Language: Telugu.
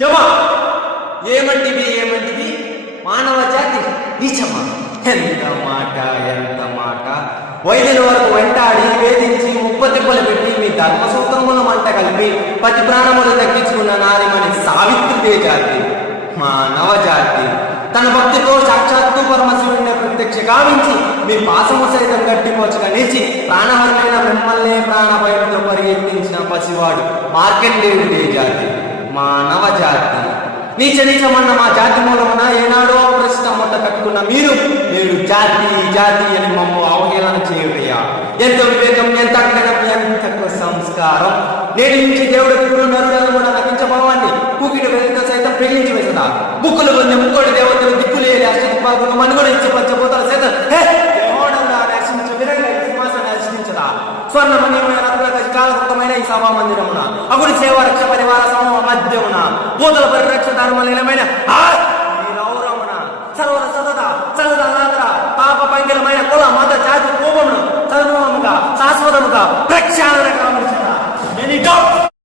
జమా ఏమంటివి మానవ జాతి నీచమా. ఎంత మాట వైద్యుల వరకు వెంటాడి వేధించి ముప్పతిప్పలు పెట్టి మీ ధర్మసూత్రముల మంట కలిపి పతి ప్రాణములు దక్కించుకున్న నారిమని సావిత్రి జాతి మానవ జాతి. తన భక్తితో సాక్షాత్తు పరమశివుడిని ప్రత్యక్ష గావించి మీ పాసము సైతం గట్టిపోచగా నిలిచి ప్రాణహరమైన మిమ్మల్నే ప్రాణభయంతో పరిగెత్తించిన పసివాడు మార్కండేయుడే జాతి మానవ జాతి. నీచమన్న మా జాతి మూలమున ఏనాడో ప్రశ్న మొట్ట కట్టుకున్న మీరు నేడు జాతి అని మమ్మ అవహేళన చేయుటయ్యా. ఎంత వివేకం, ఎంత అజ్ఞానం, ఎంత సంస్కారం. నేటి నుంచి దేవుడు ఇప్పుడు నరులను కూడా నటించబోవాన్ని కూకిటి వెలితో సైతం పెగిలించి వేసదా. ముక్కులు పొంది ముక్కోటి దేవతలు దిక్కులేని అష్టదిక్పాలను మనుగడ ఇచ్చి పంచభూతాలు సైతం నశించదా. స్వర్ణమణిమైన కాలకృతమైన ఈ సభా మందిరమున అగుడి సేవ రక్ష పరివార సమూహ మధ్యమున భూతల పరిరక్ష ధర్మలీనమైన రౌరమున సర్వద సదద పాప పంకిలమైన కుల మత జాతి కోపమును సమూహముగా శాశ్వతముగా ప్రక్షాళన